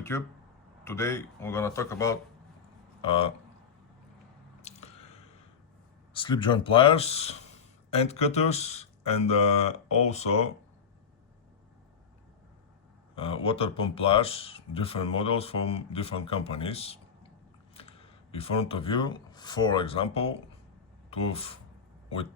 YouTube. Today we're gonna talk about slip joint pliers, end cutters, and also water pump pliers, different models from different companies. In front of you, for example, two with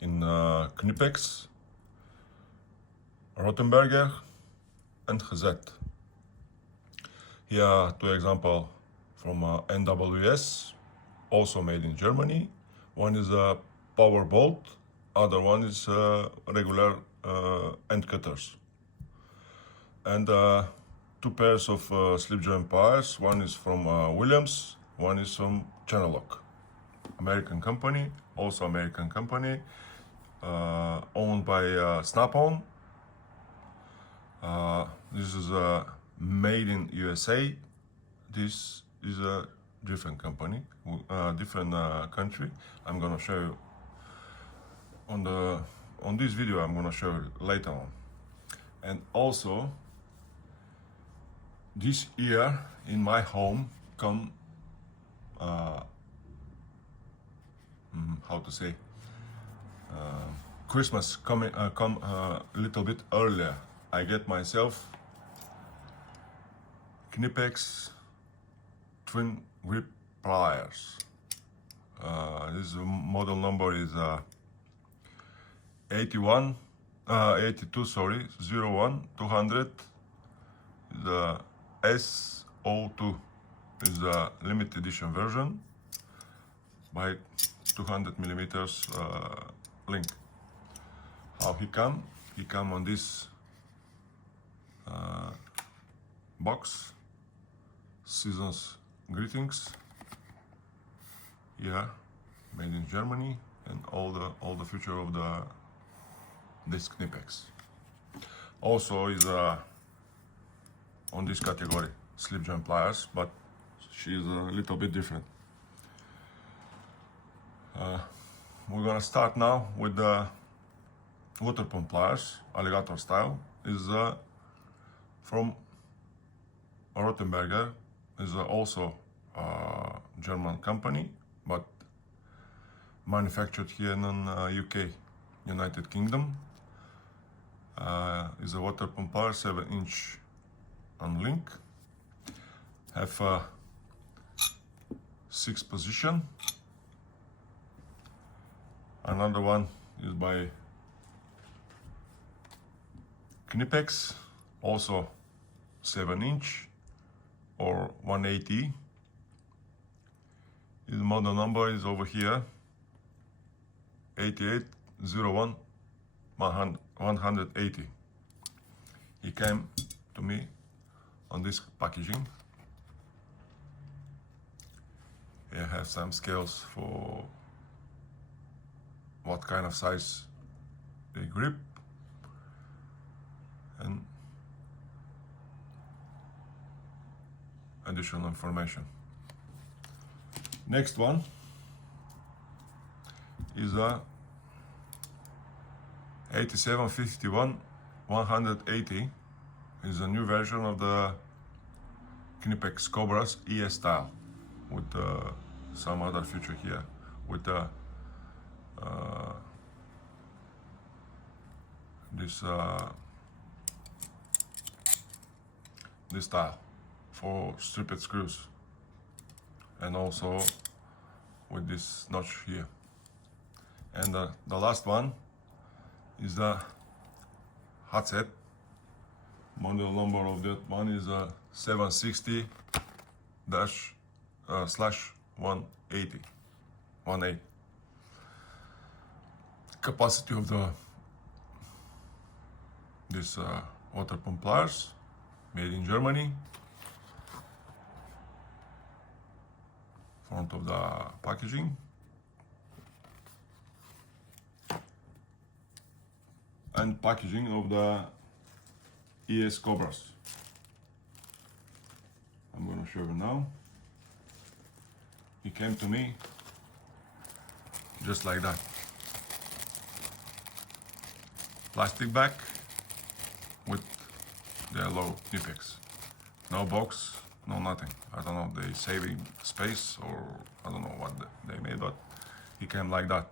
in KNIPEX, Rottenberger, and hazel. Here are two examples from NWS, also made in Germany. One is a power bolt, other one is regular end cutters. And two pairs of slip joint pliers. One is from Williams, one is from Channellock, American company, also American company, owned by Snap-on. This is made in USA. This is a different company, different country. I'm gonna show you on this video. I'm gonna show you later on. And also, this year in my home come how to say, Christmas come a little bit earlier. I get myself KNIPEX Twin grip pliers. This model number is 82 sorry, 01-200. The SO2 is the limited edition version by 200 millimeters link. How he come? He come on this box. Season's greetings. Yeah, made in Germany, and all the future of this KNIPEX. Also is on this category, slip joint pliers, but she's a little bit different. We're gonna start now with the water pump pliers, alligator style. Is from Rottenberger. Is also a German company, but manufactured here in UK, United Kingdom. Is a water pump plier, 7-inch on link. Have 6 position. Another one is by KNIPEX, also 7-inch or 180. His model number is over here, 8801 180. He came to me on this packaging. I have some scales for what kind of size they grip, and additional information. Next one is a 8751 180. Is a new version of the KNIPEX Cobras ES style, with some other feature here, with this style for stripped screws, and also with this notch here. And the last one is the hot set. Model number of that one is 760-/180. Capacity of this water pump pliers, made in Germany. Front of the packaging. And packaging of the ES Cobras. I'm going to show you now. He came to me just like that. Plastic bag with the logo KNIPEX. No box, no nothing. I don't know, they saving space or I don't know what they made, but he came like that,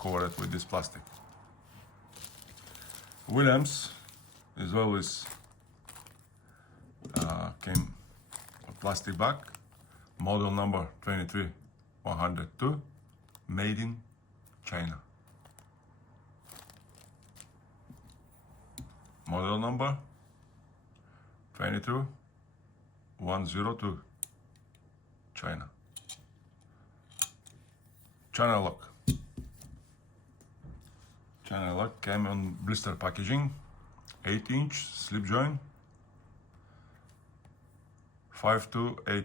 covered with this plastic. Williams as well as came a plastic bag, model number 23102, made in China. Model number 23102, China. Channel lock. Channel lock came on blister packaging, 8-inch slip joint, 5 to 8,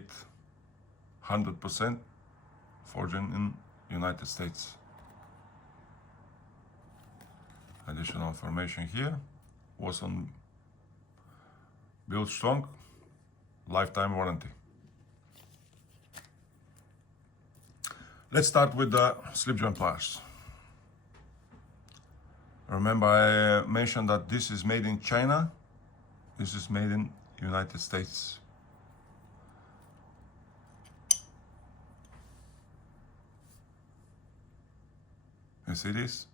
100% forged in United States. Additional information here, was on build strong, lifetime warranty. Let's start with the slip joint pliers. Remember I mentioned that this is made in China, this is made in United States. You see this?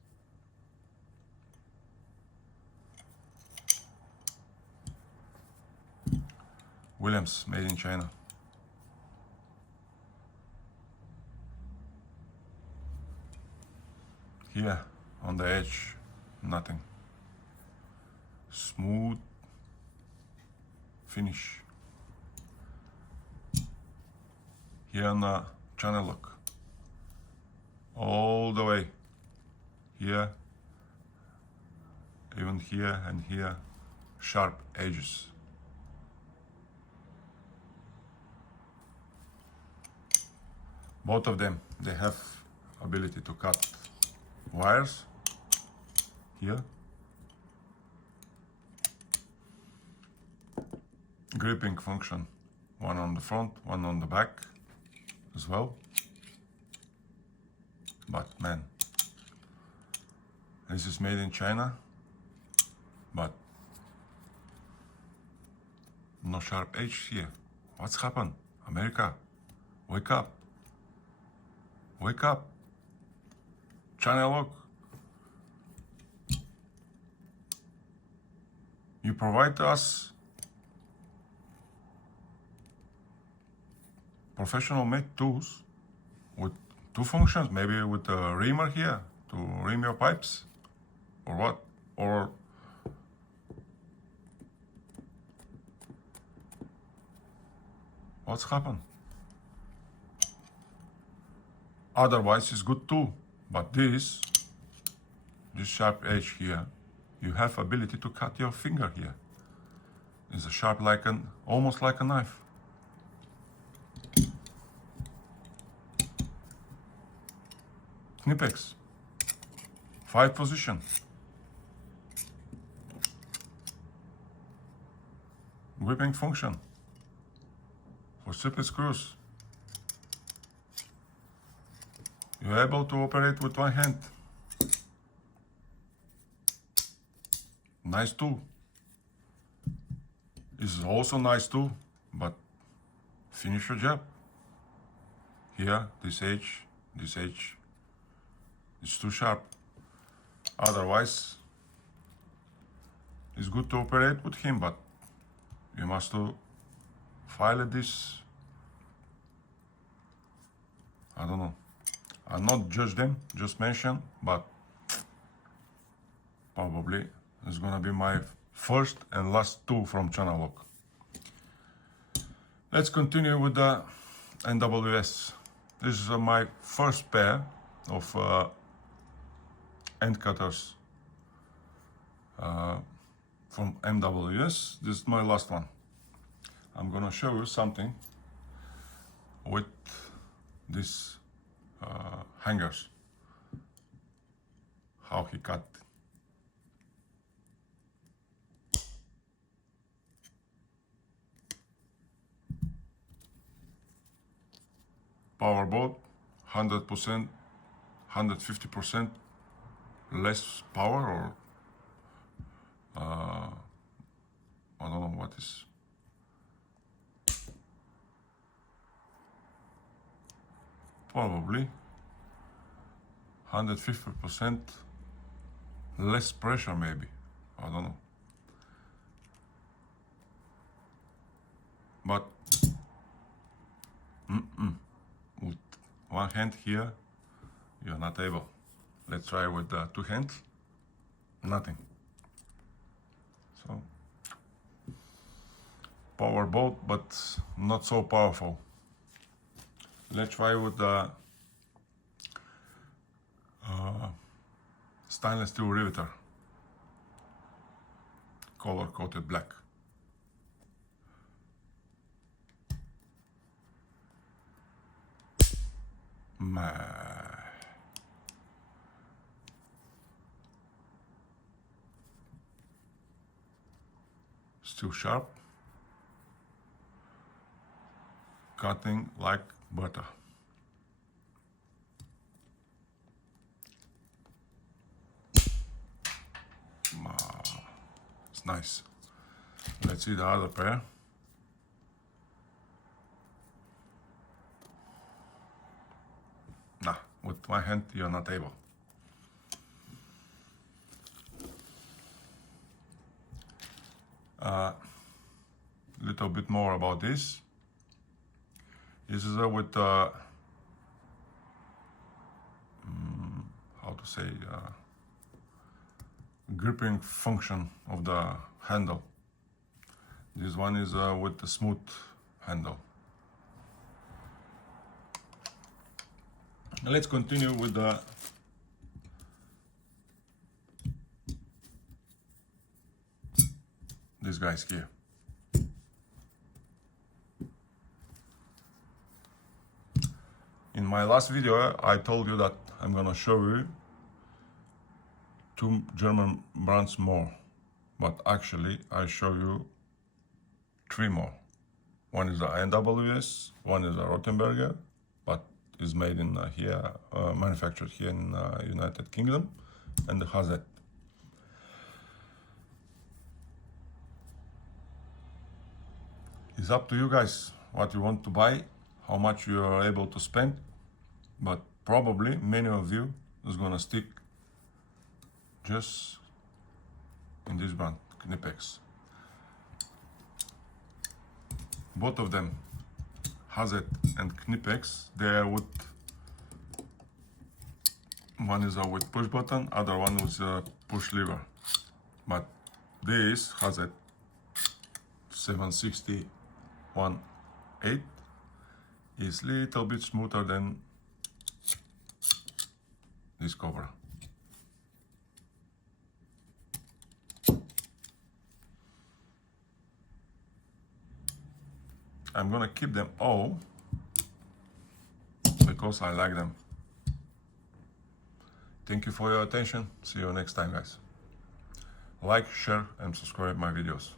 Williams, made in China. Here on the edge, nothing. Smooth finish. Here on the channel lock, all the way. Here, even here and here, sharp edges. Both of them, they have ability to cut wires here. Gripping function, one on the front, one on the back as well. But man, this is made in China, but no sharp edge here. What's happened? America, wake up. Wake up. Channel lock. You provide us professional made tools with two functions, maybe with a reamer here to ream your pipes, or what? Or what's happened? Otherwise it's good too, but this sharp edge here, you have ability to cut your finger here. It's a sharp like almost like a knife. KNIPEX 5 position. Gripping function for split screws. You're able to operate with one hand. Nice tool. This is also nice tool, but finish your job. Here, this edge is too sharp. Otherwise, it's good to operate with him, but you must file this. I don't know. I'll not judge them, just mention, but probably it's gonna be my first and last tool from channel lock. Let's continue with the NWS. This is my first pair of end cutters from MWS. This is my last one. I'm gonna show you something with this hangers, how he cut. Power bolt, 100%, 150% less power, or I don't know what is probably 150% less pressure, maybe. I don't know. But with one hand here, you're not able. Let's try with two hands. Nothing. So, power boat, but not so powerful. Let's try with the stainless steel riveter, color coated black. Still sharp, cutting like butter. It's nice. Let's see the other pair. Nah, with my hand you're not able. Little bit more about this. This is with how to say, gripping function of the handle. This one is with the smooth handle. Let's continue with the these guys here. In my last video, I told you that I'm gonna show you two German brands more, but actually I show you three more. One is the NWS, one is the Rothenberger, but is made in here, manufactured here in United Kingdom, and the hazel. It's up to you guys what you want to buy, how much you are able to spend, but probably many of you is gonna stick just in this brand, KNIPEX. Both of them, hazel and KNIPEX, they are with, one is with push button, other one with push lever. But this hazel 760-1.8 is little bit smoother than this cobra. I'm gonna keep them all because I like them. Thank you for your attention. See you next time, guys. Like, share and subscribe my videos.